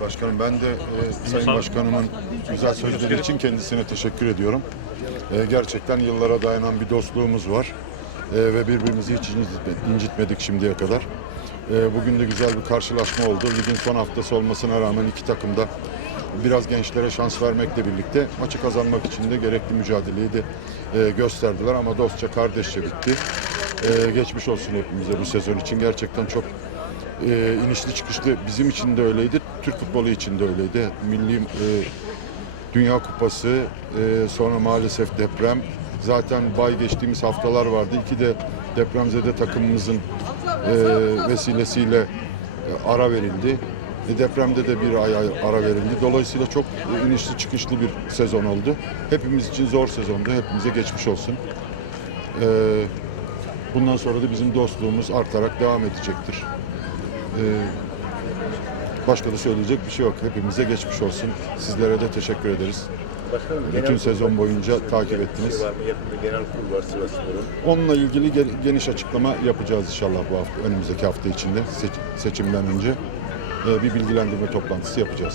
Başkanım ben de e, Sayın Başkanımın güzel sözleri için kendisine teşekkür ediyorum. E, gerçekten yıllara dayanan bir dostluğumuz var. E, ve birbirimizi hiç incitme- incitmedik şimdiye kadar. E, bugün de güzel bir karşılaşma oldu. Ligin son haftası olmasına rağmen iki takım da biraz gençlere şans vermekle birlikte maçı kazanmak için de gerekli mücadeleyi de e, gösterdiler ama dostça kardeşçe bitti. E, geçmiş olsun hepimize bu sezon için. Gerçekten çok e, inişli çıkışlı bizim için de öyleydi. Türk futbolu için de öyleydi. Milli e, Dünya Kupası, e, sonra maalesef deprem. Zaten bay geçtiğimiz haftalar vardı. İki de depremzede takımımızın e, vesilesiyle e, ara verildi. E, depremde de bir ay ara verildi. Dolayısıyla çok e, inişli çıkışlı bir sezon oldu. Hepimiz için zor sezondu. Hepimize geçmiş olsun. E, bundan sonra da bizim dostluğumuz artarak devam edecektir. E, başka da söyleyecek bir şey yok. Hepimize geçmiş olsun. Sizlere de teşekkür ederiz. Başkanım, Bütün sezon boyunca takip şey ettiniz. Var mı? Yakında genel kurul var Sivasspor'un. Onunla ilgili ge- geniş açıklama yapacağız inşallah bu hafta, önümüzdeki hafta içinde seç- seçimden önce. Ee, bir bilgilendirme toplantısı yapacağız.